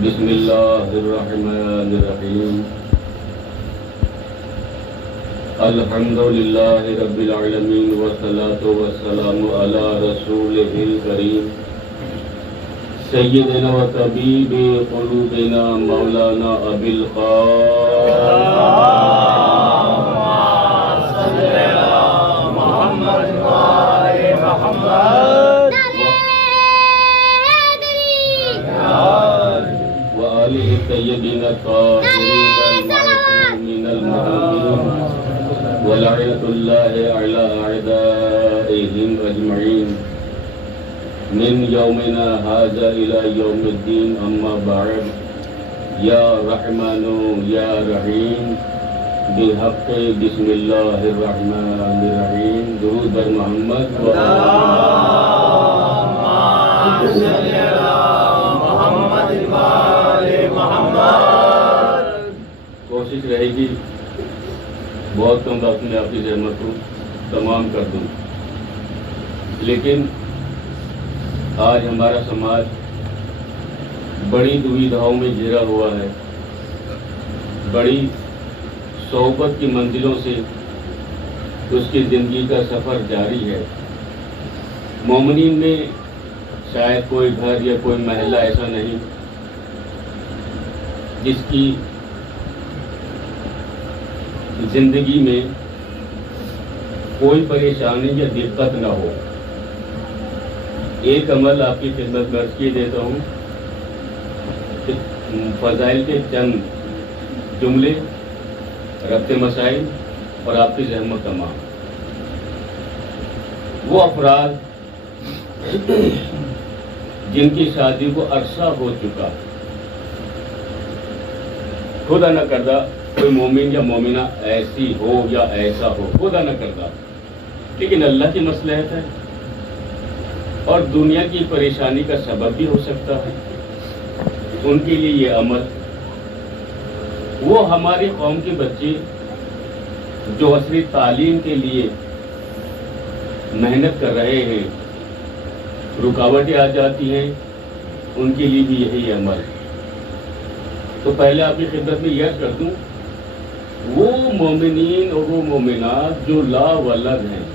بسم اللہ الرحمن الرحیم الحمدللہ رب العالمین والصلاة والسلام علی رسولہ الکریم سیدنا و طبیب قلوبنا مولانا ابی وآلہ الطیبین الطاہرین المعصومین المعصومین ولعنۃ اللہ علی اعدائہم اجمعین من یومنا ھذا الی یوم الدین اما بعد یا رحمن یا رحیم بحق بسم اللہ الرحمن الرحیم درود بر محمد کوشش رہے گی بہت کم وقت میں آپ کی زحمت کو تمام کر دوں، لیکن آج ہمارا سماج بڑی دویدھاؤں میں گھرا ہوا ہے، بڑی صحبت کی منزلوں سے اس کی زندگی کا سفر جاری ہے۔ مومنین میں شاید کوئی گھر یا کوئی محلہ ایسا نہیں جس کی زندگی میں کوئی پریشانی یا دقت نہ ہو۔ ایک عمل آپ کی خدمت میں عرض کیے دیتا ہوں کہ فضائل کے چند جملے، ربط مسائل اور آپ کی زحمت تمام۔ وہ افراد جن کی شادی کو عرصہ ہو چکا، خدا نہ کردہ کوئی مومن یا مومنہ ایسی ہو یا ایسا ہو، خدا نہ کردہ، لیکن اللہ کی مصلحت ہے اور دنیا کی پریشانی کا سبب بھی ہو سکتا ہے، ان کے لیے یہ عمل، وہ ہماری قوم کے بچے جو عصری تعلیم کے لیے محنت کر رہے ہیں، رکاوٹیں آ جاتی ہیں، ان کے لیے بھی یہی عمل۔ تو پہلے آپ کی خدمت میں یہ عرض کر دوں، وہ مومنین اور وہ مومنات جو لا ولد ہیں،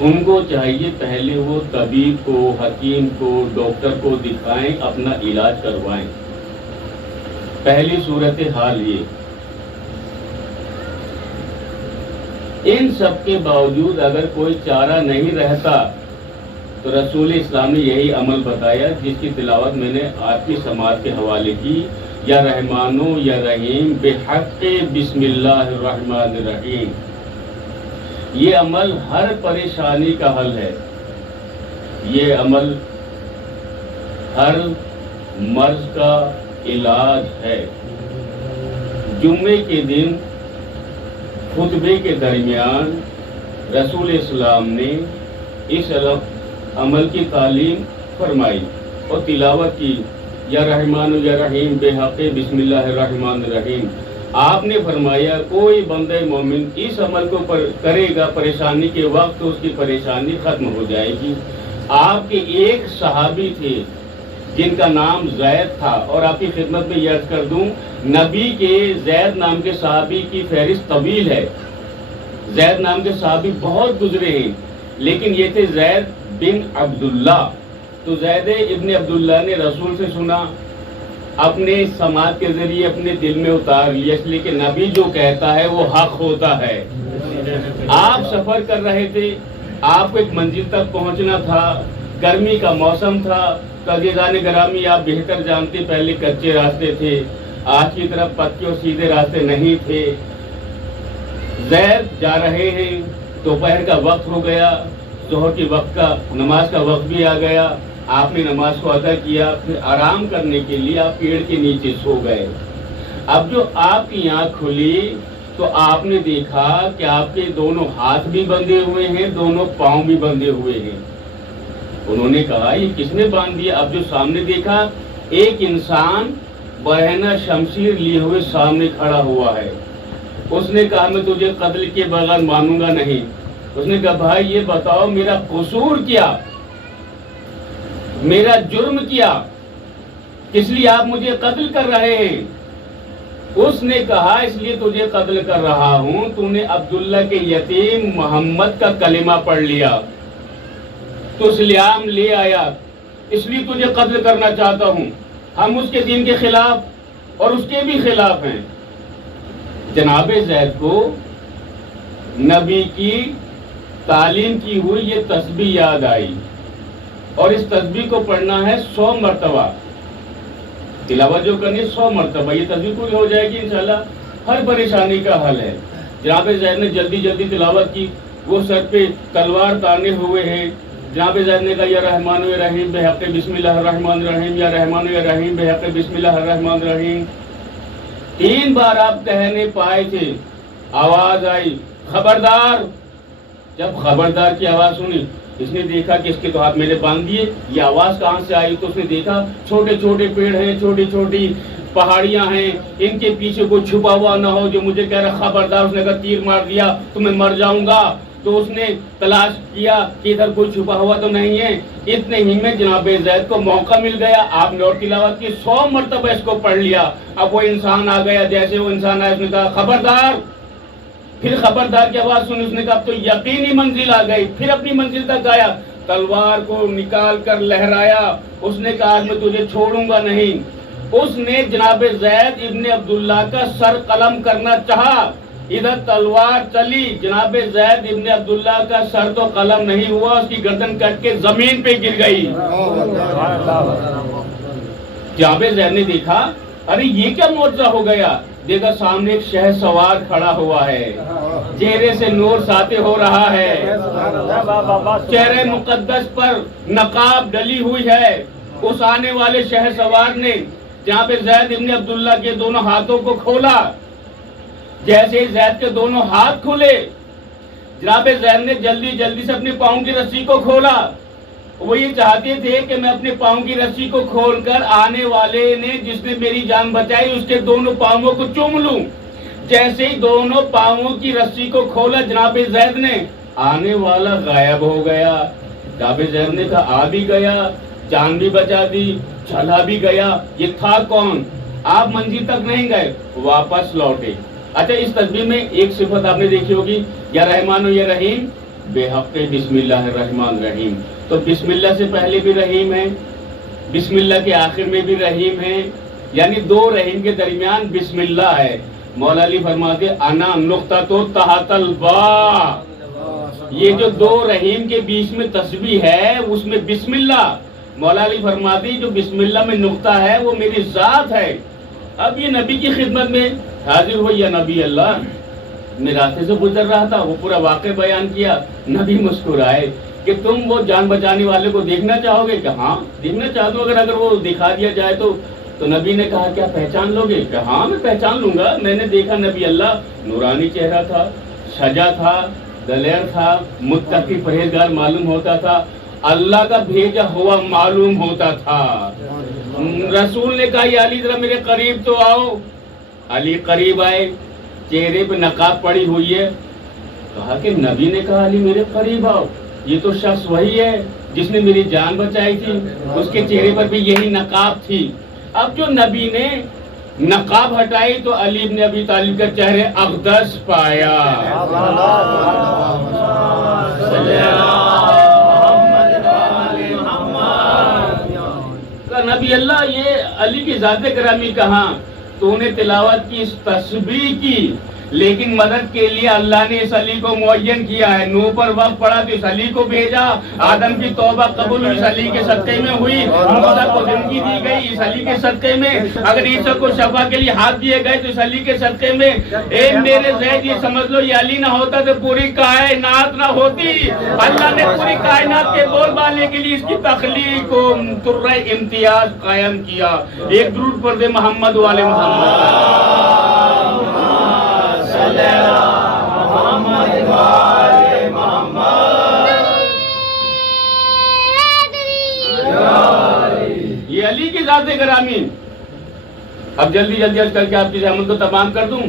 ان کو چاہیے پہلے وہ طبیب کو، حکیم کو، ڈاکٹر کو دکھائیں، اپنا علاج کروائیں۔ پہلی صورتحال یہ۔ ان سب کے باوجود اگر کوئی چارہ نہیں رہتا تو رسول اسلام نے یہی عمل بتایا جس کی تلاوت میں نے آپ کی سماعت کے حوالے کی، یا رحمانو یا رحیم بحق بسم اللہ الرحمن الرحیم۔ یہ عمل ہر پریشانی کا حل ہے، یہ عمل ہر مرض کا علاج ہے۔ جمعے کے دن خطبے کے درمیان رسول اسلام نے اس عمل کی تعلیم فرمائی اور تلاوت کی، یا رحمان یا رحیم بحق بسم اللہ الرحمن الرحیم۔ آپ نے فرمایا کوئی بندہ مومن اس عمل کو کرے گا پریشانی کے وقت تو اس کی پریشانی ختم ہو جائے گی۔ آپ کے ایک صحابی تھے جن کا نام زید تھا، اور آپ کی خدمت میں یہ عرض کر دوں، نبی کے زید نام کے صحابی کی فہرست طویل ہے۔ زید نام کے صحابی بہت گزرے ہیں، لیکن یہ تھے زید بن عبداللہ۔ تو زید ابن عبداللہ نے رسول سے سنا، اپنے سماعت کے ذریعے اپنے دل میں اتار لیا، اس لیے کہ نبی جو کہتا ہے وہ حق ہوتا ہے۔ آپ سفر کر رہے تھے، آپ کو ایک منزل تک پہنچنا تھا، گرمی کا موسم تھا، تو عزیزان گرامی آپ بہتر جانتے پہلے کچے راستے تھے، آج کی طرف پکے اور سیدھے راستے نہیں تھے۔ زید جا رہے ہیں، دوپہر کا وقت ہو گیا، ظہر کی وقت کا نماز کا وقت بھی آ گیا، آپ نے نماز کو ادا کیا، پھر آرام کرنے کے لیے آپ پیڑ کے نیچے سو گئے۔ اب جو آپ کی آنکھ کھلی تو آپ نے دیکھا کہ آپ کے دونوں ہاتھ بھی بندھے ہوئے ہیں، دونوں پاؤں بھی بندھے ہوئے ہیں۔ انہوں نے کہا یہ کس نے باندھ دیا؟ اب جو سامنے دیکھا ایک انسان برہنہ شمشیر لیے ہوئے سامنے کھڑا ہوا ہے۔ اس نے کہا میں تجھے قتل کے بغیر مانوں گا نہیں۔ اس نے کہا بھائی یہ بتاؤ میرا قصور کیا، میرا جرم کیا کس لیے آپ مجھے قتل کر رہے ہیں؟ اس نے کہا اس لیے تجھے قتل کر رہا ہوں، تو نے عبداللہ کے یتیم محمد کا کلمہ پڑھ لیا، تو اسلام لے آیا، اس لیے تجھے قتل کرنا چاہتا ہوں۔ ہم اس کے دین کے خلاف اور اس کے بھی خلاف ہیں۔ جناب زید کو نبی کی تعلیم کی ہوئی یہ تسبیح یاد آئی، اور اس تسبیح کو پڑھنا ہے 100 مرتبہ، تلاوت جو کرنی 100 مرتبہ، یہ تسبیح پوری ہو جائے گی انشاءاللہ، ہر پریشانی کا حل ہے۔ جناب زید نے جلدی جلدی تلاوت کی، وہ سر پہ تلوار تانے ہوئے ہیں۔ جناب زید نے کہا یا رحمان و رحیم بحق بسم اللہ الرحمن الرحیم، یا رحمان و رحیم بحق بسم اللہ الرحمن الرحیم۔ 3 بار آپ کہنے پائے تھے، آواز آئی خبردار۔ جب خبردار کی آواز سنی، اس نے دیکھا کہ اس کے تو ہاتھ میرے باندھ دیے، یہ آواز کہاں سے آئی؟ تو اس نے دیکھا چھوٹے چھوٹے پیڑ ہیں، چھوٹی چھوٹی پہاڑیاں ہیں، ان کے پیچھے کوئی چھپا ہوا نہ ہو جو مجھے کہہ رہا خبردار۔ اس نے کہا تیر مار دیا تو میں مر جاؤں گا۔ تو اس نے تلاش کیا کہ ادھر کوئی چھپا ہوا تو نہیں ہے۔ اتنے ہی میں جناب زید کو موقع مل گیا، آپ نے اور تلاوت کی 100 مرتبہ اس کو پڑھ لیا۔ اب وہ انسان آ گیا، جیسے وہ انسان آیا اس نے کہا خبردار۔ پھر خبردار کی آواز سنی، اس نے کہا اب تو یقینی منزل آ گئی۔ پھر اپنی منزل تک آیا، تلوار کو نکال کر لہرایا، اس نے کہا میں تجھے چھوڑوں گا نہیں۔ اس نے جناب زید ابن عبداللہ کا سر قلم کرنا چاہا، ادھر تلوار چلی، جناب زید ابن عبداللہ کا سر تو قلم نہیں ہوا، اس کی گردن کٹ کے زمین پہ گر گئی۔ جناب زید نے دیکھا ارے یہ کیا معجزہ ہو گیا؟ دیکھا سامنے ایک شہ سوار کھڑا ہوا ہے، چہرے سے نور ساطع ہو رہا ہے، چہرے مقدس پر نقاب ڈلی ہوئی ہے۔ اس آنے والے شہ سوار نے جناب زید ابن عبداللہ کے دونوں ہاتھوں کو کھولا۔ جیسے زید کے دونوں ہاتھ کھلے، جناب زید نے جلدی جلدی سے اپنے پاؤں کی رسی کو کھولا۔ وہ یہ چاہتے تھے کہ میں اپنے پاؤں کی رسی کو کھول کر آنے والے نے جس نے میری جان بچائی اس کے دونوں پاؤں کو چوم لوں۔ جیسے ہی دونوں پاؤں کی رسی کو کھولا جناب زید نے، آنے والا غائب ہو گیا۔ جناب زید نے کہا آ بھی گیا، جان بھی بچا دی، چلا بھی گیا، یہ تھا کون؟ آپ منزل تک نہیں گئے، واپس لوٹے۔ اچھا اس تسبیح میں ایک صفت آپ نے دیکھی ہوگی، یا رحمان و یا رحیم بے حق بسم اللہ الرحمن الرحیم۔ تو بسم اللہ سے پہلے بھی رحیم ہے، بسم اللہ کے آخر میں بھی رحیم ہے، یعنی 2 رحیم کے درمیان بسم اللہ ہے۔ مولا علی فرماتے انا نقطۃ تحت الباء، یہ جو 2 رحیم کے بیچ میں تسبیح ہے اس میں بسم اللہ، مولا علی فرماتے جو بسم اللہ میں نقطہ ہے وہ میری ذات ہے۔ اب یہ نبی کی خدمت میں حاضر ہوئی، یا نبی اللہ میں راستے سے گزر رہا تھا، وہ پورا واقعہ بیان کیا۔ نبی مسکرائے کہ تم وہ جان بچانے والے کو دیکھنا چاہو گے؟ کہ ہاں دیکھنا چاہتا ہوں، اگر وہ دکھا دیا جائے تو نبی نے کہا کیا پہچان لو گے؟ کہ ہاں میں پہچان لوں گا، میں نے دیکھا نبی اللہ، نورانی چہرہ تھا، سجا تھا، دلیر تھا، متقی پرہیزگار معلوم ہوتا تھا، اللہ کا بھیجا ہوا معلوم ہوتا تھا۔ رسول نے کہا یا علی ذرا میرے قریب تو آؤ۔ علی قریب آئے، چہرے پہ نقاب پڑی ہوئی ہے۔ کہا کہ نبی نے کہا علی میرے قریب آؤ، یہ تو شخص وہی ہے جس نے میری جان بچائی تھی، اس کے چہرے پر بھی یہی نقاب تھی۔ اب جو نبی نے نقاب ہٹائی تو علی ابن ابی طالب کا چہرے اقدس پایا۔ نبی اللہ یہ علی کی ذات گرامی کہاں؟ تو نے تلاوت کی، اس تسبیح کی، لیکن مدد کے لیے اللہ نے اس علی کو معین کیا ہے۔ نوح پر وقت پڑا تو اس علی کو بھیجا، آدم کی توبہ قبول اس علی کے صدقے میں ہوئی، موسیٰ کو زندگی دی گئی اس علی کے صدقے میں، اگر عیسیٰ کو شفا کے لیے ہاتھ دیے گئے تو اس علی کے صدقے میں۔ اے میرے زید یہ سمجھ لو یہ علی نہ ہوتا تو پوری کائنات نہ ہوتی۔ اللہ نے پوری کائنات کے بول بالے کے لیے اس کی تخلیق کو ترہ امتیاز قائم کیا۔ ایک درود پڑھ دے محمد والے محمد۔ یہ علی کی ذات گرامی۔ اب جلدی جلدی کر کے آپ کی زحمت کو تمام کر دوں۔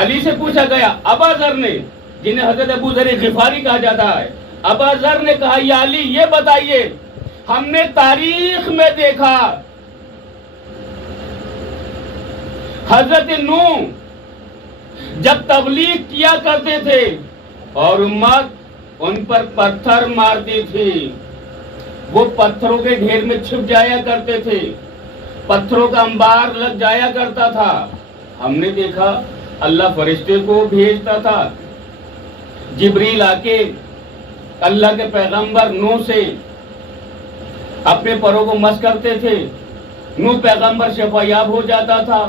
علی سے پوچھا گیا، ابا ذر نے، جنہیں حضرت ابو ذر غفاری کہا جاتا ہے، ابا ذر نے کہا یا علی یہ بتائیے، ہم نے تاریخ میں دیکھا حضرت نوح جب تبلیغ کیا کرتے تھے اور امت ان پر پتھر مارتی تھی، وہ پتھروں کے ڈھیر میں چھپ جایا کرتے تھے، پتھروں کا انبار لگ جایا کرتا تھا۔ ہم نے دیکھا اللہ فرشتے کو بھیجتا تھا، جبریل آ کے اللہ کے پیغمبر نوح سے اپنے پروں کو مس کرتے تھے، نوح پیغمبر شفا یاب ہو جاتا تھا۔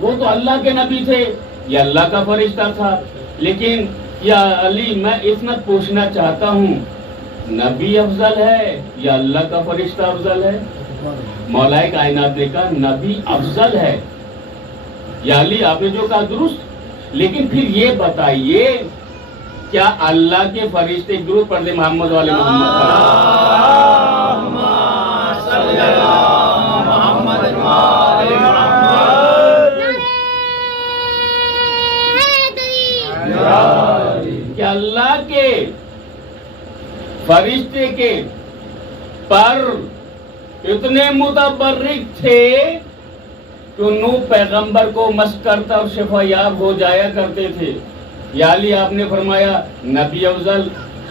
وہ تو اللہ کے نبی تھے، یہ اللہ کا فرشتہ تھا۔ لیکن یا علی، میں اتنا پوچھنا چاہتا ہوں، نبی افضل ہے یا اللہ کا فرشتہ افضل ہے؟ مولا کائنات نے کہا نبی افضل ہے۔ یا علی، آپ نے جو کہا درست، لیکن پھر یہ بتائیے کیا اللہ کے فرشتے درود پڑھ دے محمد والے محمد کیا اللہ کے فرشتے کے پر اتنے متبرک تھے کہ نوح پیغمبر کو مس کرتا اور شفا یاب ہو جایا کرتے تھے؟ یا علی، آپ نے فرمایا نبی افضل،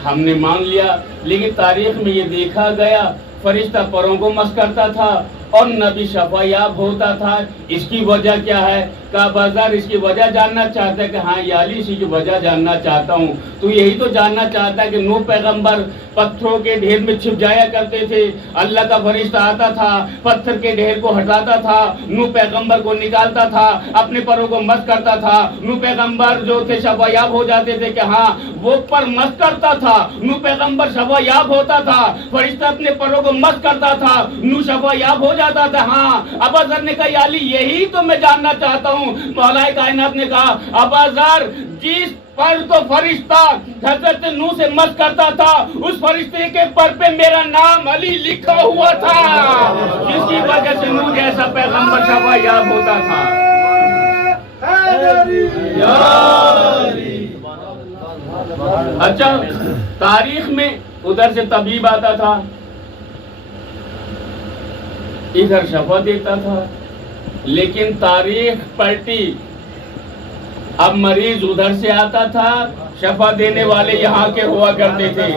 ہم نے مان لیا، لیکن تاریخ میں یہ دیکھا گیا فرشتہ پروں کو مس کرتا تھا اور نبی شفا یاب ہوتا تھا۔ اس کی وجہ کیا ہے؟ کہا بازار اس کی وجہ جاننا چاہتا ہے کہ ہاں یا علی، اسی کی وجہ جاننا چاہتا ہوں۔ تو یہی تو جاننا چاہتا ہے کہ نوح پیغمبر پتھروں کے ڈھیر میں چھپ جایا کرتے تھے، اللہ کا فرشتہ آتا تھا، پتھر کے ڈھیر کو ہٹاتا تھا، نوح پیغمبر کو نکالتا تھا، اپنے پروں کو مس کرتا تھا۔ نوح پیغمبر جو تھے شفا یاب ہو جاتے تھے کہ ہاں وہ پر مس کرتا تھا، نوح پیغمبر شفا یاب ہوتا تھا، فرشتہ اپنے پروں کو مس کرتا تھا، نوح شفا یاب ہو جاتا تھا۔ ہاں ابا ذر نے کہا یا علی، یہی تو میں جاننا چاہتا ہوں۔ مولا کائنات نے کہا ابا ذر، جس پر تو فرشتہ حضرت نوح سے مس کرتا تھا، اس فرشتے کے پر پہ میرا نام علی لکھا ہوا تھا، جس کی وجہ سے نوح جیسا پیغمبر شفا یاب ہوتا تھا۔ اچھا، تاریخ میں ادھر سے طبیب آتا تھا، ادھر شفا دیتا تھا، لیکن تاریخ پلٹی، اب مریض ادھر سے آتا تھا، شفا دینے والے یہاں کے ہوا کرتے تھے۔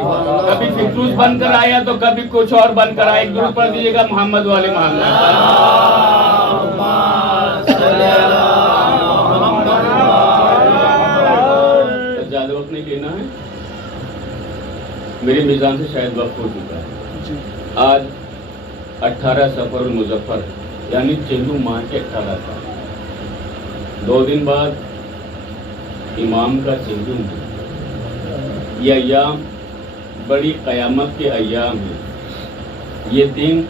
کبھی فکروس بن کر آیا تو کبھی کچھ اور بن کر آیا۔ ایک درود پڑھ دیجیے گا محمد والے محمد۔ زیادہ وقت نہیں لینا ہے، میری میزان سے شاید وقت ہو چکا ہے۔ آج 18 سفر المظفر یعنی چندو ماہ کے 18 تھا، 2 دن بعد امام کا چندو ہے۔ یہ ایام بڑی قیامت کے ایام ہیں، یہ دن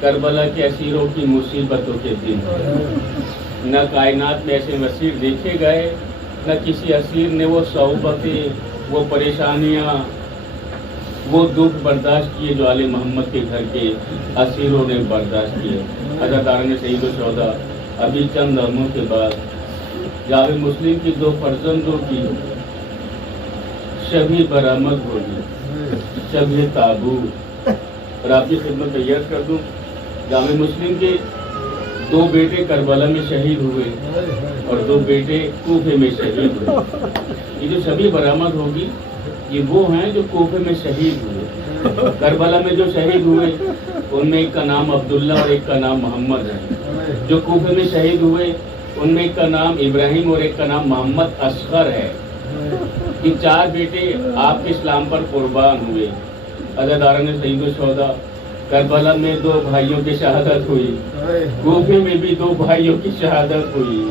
کربلا کے اسیروں کی مصیبتوں کے دن ہیں۔ نہ کائنات میں ایسے اسیر دیکھے گئے، نہ کسی اسیر نے وہ صعوبتیں، وہ پریشانیاں، وہ دکھ برداشت کیے جو آل محمد کے گھر کے اسیروں نے برداشت کیے۔ عزاداران سید و شہداء، ابھی چند لمحوں کے بعد جامع مسلم کی 2 فرزندوں کی شبیہ برآمد ہوگی، شبیہ تابوت۔ اور آپ کی خدمت میں عرض کر دوں، جامع مسلم کے 2 بیٹے کربلا میں شہید ہوئے اور 2 بیٹے کوفے میں شہید ہوئے۔ یہ جو شبیہ برآمد ہوگی، یہ وہ ہیں جو کوفے میں شہید ہوئے۔ کربلا میں جو شہید ہوئے ان میں ایک کا نام عبداللہ اور ایک کا نام محمد ہے۔ جو کوفے میں شہید ہوئے ان میں ایک کا نام ابراہیم اور ایک کا نام محمد اصغر ہے۔ یہ 4 بیٹے آپ کے اسلام پر قربان ہوئے۔ عزاداران سید و شہداء، کربلا میں 2 بھائیوں کی شہادت ہوئی، کوفے میں بھی 2 بھائیوں کی شہادت ہوئی۔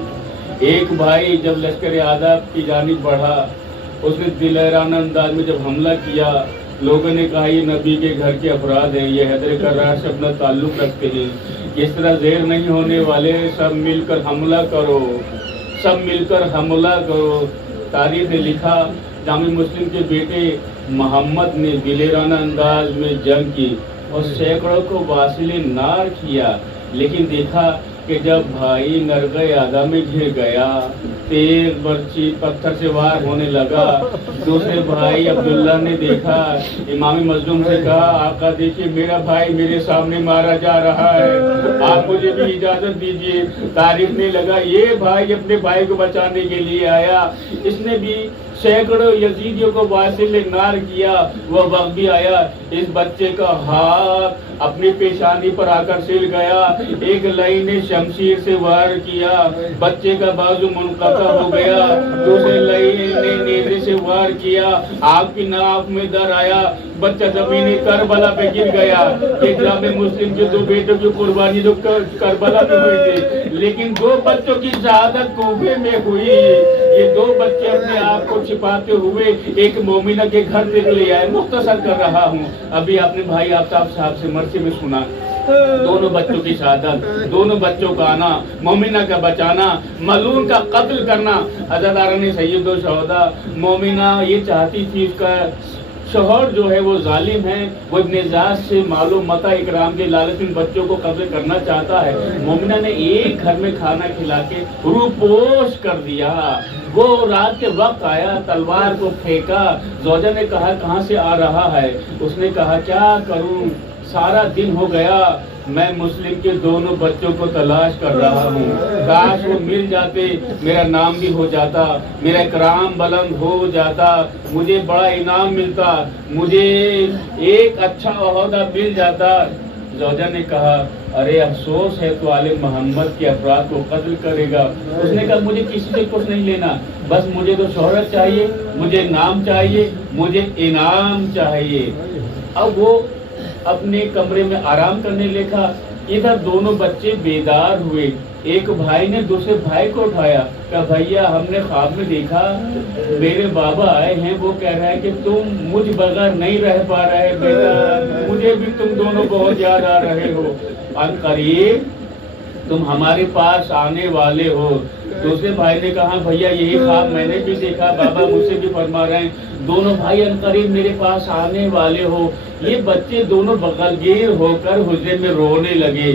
ایک بھائی جب لشکر اعداء کی جانب بڑھا، اس نے دلیرانہ انداز میں جب حملہ کیا، لوگوں نے کہا یہ نبی کے گھر کے افراد ہیں، یہ حیدر کرار سے اپنا تعلق رکھتے ہیں، اس طرح زیر نہیں ہونے والے، سب مل کر حملہ کرو، سب مل کر حملہ کرو۔ تاریخ نے لکھا جامع مسلم کے بیٹے محمد نے دلیرانہ انداز میں جنگ کی اور سینکڑوں کو واصل نار کیا، لیکن دیکھا کہ جب بھائی نرغہ اعظا میں گر گیا، تیر برچی پتھر سے وار ہونے لگا، دوسرے بھائی عبداللہ نے دیکھا، امام مظلوم سے کہا آقا دیکھیے میرا بھائی میرے سامنے مارا جا رہا ہے، آپ مجھے بھی اجازت دیجیے۔ تاریخنے لگا یہ بھائی اپنے بھائی کو بچانے کے لیے آیا، اس نے بھی سینکڑوں یزیدیوں کو واصل نار کیا، وہ وقت بھی آیا اس بچے کا ہاتھ اپنی پیشانی پر آ کر سل گیا، ایک لئی نے شمشیر سے وار کیا، بچے کا بازو منقطع ہو گیا، دوسرے لئی نے نیزے سے وار کیا، آگ کی ناک میں در آیا، بچہ زمین کربلا پہ گر گیا۔ یہ جامع مسلم کے دو بیٹوں کی قربانی جو کربلا میں ہوئی تھی، لیکن دو بچوں کی شہادت کوفے میں ہوئی۔ یہ دو بچے اپنے آپ کو چھپاتے ہوئے ایک مومنہ کے گھر تک لے آئے۔ مختصر کر رہا ہوں، ابھی اپنے بھائی آفتاب صاحب سے مرثی میں سنا، دونوں بچوں کی شہادت، دونوں بچوں کا آنا، مومنہ کا بچانا، ملعون کا قتل کرنا۔ عزاداران سید الشہداء، مومنہ یہ چاہتی تھی اس کا شوہر جو ہے وہ ظالم ہے، وہ ابن زاز سے مال و متاع اکرام کے لالچ ان بچوں کو قتل کرنا چاہتا ہے۔ مومنہ نے ایک گھر میں کھانا کھلا کے روپوش کر دیا۔ وہ رات کے وقت آیا، تلوار کو پھینکا، زوجہ نے کہا کہاں سے آ رہا ہے؟ اس نے کہا کیا کروں، سارا دن ہو گیا، میں مسلم کے دونوں بچوں کو تلاش کر رہا ہوں، کاش وہ مل جاتے، میرا نام بھی ہو جاتا، میرا اکرام بلند ہو جاتا، مجھے بڑا انعام ملتا، مجھے ایک اچھا عہدہ مل جاتا۔ زوجہ نے کہا ارے افسوس ہے تو آل محمد کے افراد کو قتل کرے گا۔ اس نے کہا مجھے کسی سے کچھ نہیں لینا، بس مجھے تو شہرت چاہیے، مجھے نام چاہیے، مجھے انعام چاہیے۔ اب وہ اپنے کمرے میں آرام کرنے لکھا، ادھر دونوں بچے بیدار ہوئے۔ ایک بھائی نے دوسرے بھائی کو اٹھایا، کہا بھیا ہم نے خواب میں دیکھا میرے بابا آئے ہیں، وہ کہہ رہا ہے کہ تم مجھ بغیر نہیں رہ پا رہے بیٹا، مجھے بھی تم دونوں بہت یاد آ رہے ہو، ان قریب تم ہمارے پاس آنے والے ہو۔ دوسرے بھائی نے کہا بھیا یہی خواب میں نے بھی دیکھا، بابا مجھ سے بھی فرما رہے ہیں، دونوں بھائی عنقریب میرے پاس آنے والے ہو۔ یہ بچے دونوں بغلگیر ہو کر حجرے میں رونے لگے۔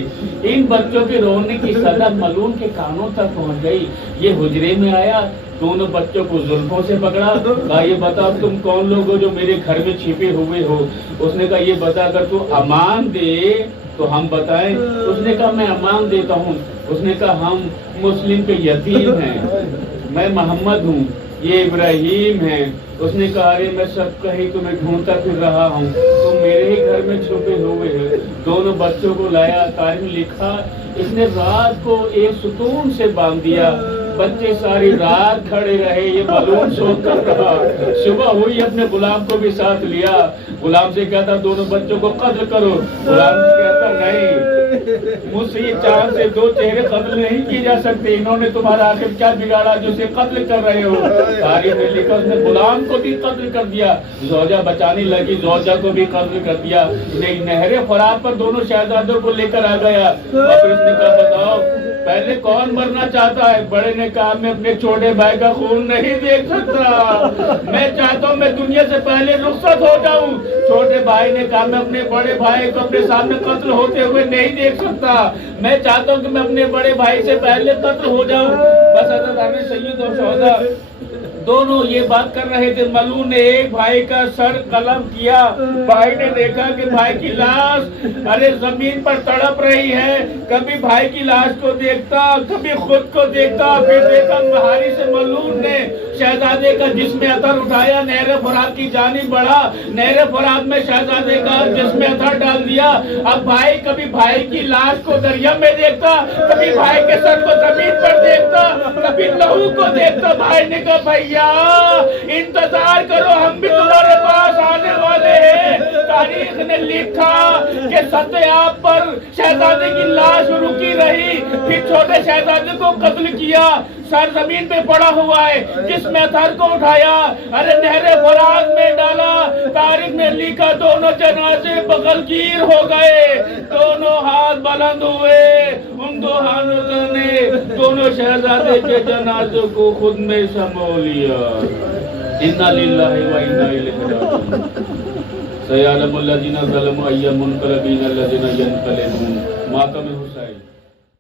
ان بچوں کے رونے کی صدا ملعون کے کانوں تک پہنچ گئی۔ یہ حجرے میں آیا، دونوں بچوں کو زلفوں سے پکڑا، کہا یہ بتا تم کون لوگ ہو جو میرے گھر میں چھپے ہوئے ہو؟ اس نے کہا یہ بتا کر تو امان دے تو ہم بتائیں۔ اس نے کہا میں امان دیتا ہوں۔ اس نے کہا ہم مسلم کے یتیم ہیں، میں محمد ہوں، یہ ابراہیم ہیں۔ اس نے کہا ارے میں سب کہیں تمہیں ڈھونڈتا پھر رہا ہوں، تم میرے ہی گھر میں چھپے ہوئے ہیں۔ دونوں بچوں کو لایا، تاریخ لکھا اس نے رات کو ایک ستون سے باندھ دیا، بچے ساری رات کھڑے رہے، یہ ملعون سو کر رہا۔ صبح ہوئی اپنے غلام کو بھی ساتھ لیا، غلام سے کہتا دونوں بچوں کو قتل کرو، غلام کہتا نہیں، مجھ سے یہ چاند سے دو چہرے قتل نہیں کیے جا سکتے، انہوں نے تمہارا آخر کیا بگاڑا جو اسے قتل کر رہے ہو؟ تاریخ نے لکھا اس نے غلام کو بھی قتل کر دیا، زوجہ بچانے لگی، زوجہ کو بھی قتل کر دیا۔ نہر فرات پر دونوں شہزادوں کو لے کر آ گیا، اور پھر اس نے کہا بتاؤ پہلے کون مرنا چاہتا ہے؟ بڑے نے کہا میں اپنے چھوٹے بھائی کا خون نہیں دیکھ سکتا، میں چاہتا ہوں میں دنیا سے پہلے رخصت ہو جاؤں۔ چھوٹے بھائی نے کہا میں اپنے بڑے بھائی کو اپنے سامنے قتل ہوتے ہوئے نہیں دیکھ سکتا، میں چاہتا ہوں کہ میں اپنے بڑے بھائی سے پہلے قتل ہو جاؤں۔ بس عزاداران سید الشہداء دونوں یہ بات کر رہے تھے، ملعون نے ایک بھائی کا سر قلم کیا، بھائی نے دیکھا کہ بھائی کی لاش ارے زمین پر تڑپ رہی ہے، کبھی بھائی کی لاش کو دیکھتا، کبھی خود کو دیکھتا، پھر دیکھا بہاری سے ملعون نے شہزادے کا جسم اطہر اٹھایا، نہر فرات کی جانب بڑھا، نہر فرات میں شہزادے کا جسم اطہر ڈال دیا۔ اب بھائی کبھی بھائی کی لاش کو دریا میں دیکھتا، کبھی بھائی کے سر کو زمین پر دیکھتا، کبھی لہو کو دیکھتا۔ بھائی نے کہا بھیا انتظار کرو، ہم بھی تمہارے پاس آنے والے ہیں۔ تاریخ نے لکھا کہ ستیاب پر شہزادے کی لاش رکی رہی، پھر چھوٹے شہزادے کو قتل کیا، سر زمین پہ پڑا ہوا ہے، جسم اطہر کو اٹھایا، ارے نہر فرات میں ڈالا۔ تاریخ نے لکھا دونوں جنازے بغلگیر ہو گئے، دونوں ہاتھ بلند ہوئے، ان دو ہاتھوں نے دونوں شہزادے کے جنازوں کو خود میں سمو لیا۔ انا للہ و انا الیہ راجعون۔ سیعلم الذین ظلموا ای منقلب الذین ینقلبون۔ ماتم حسین۔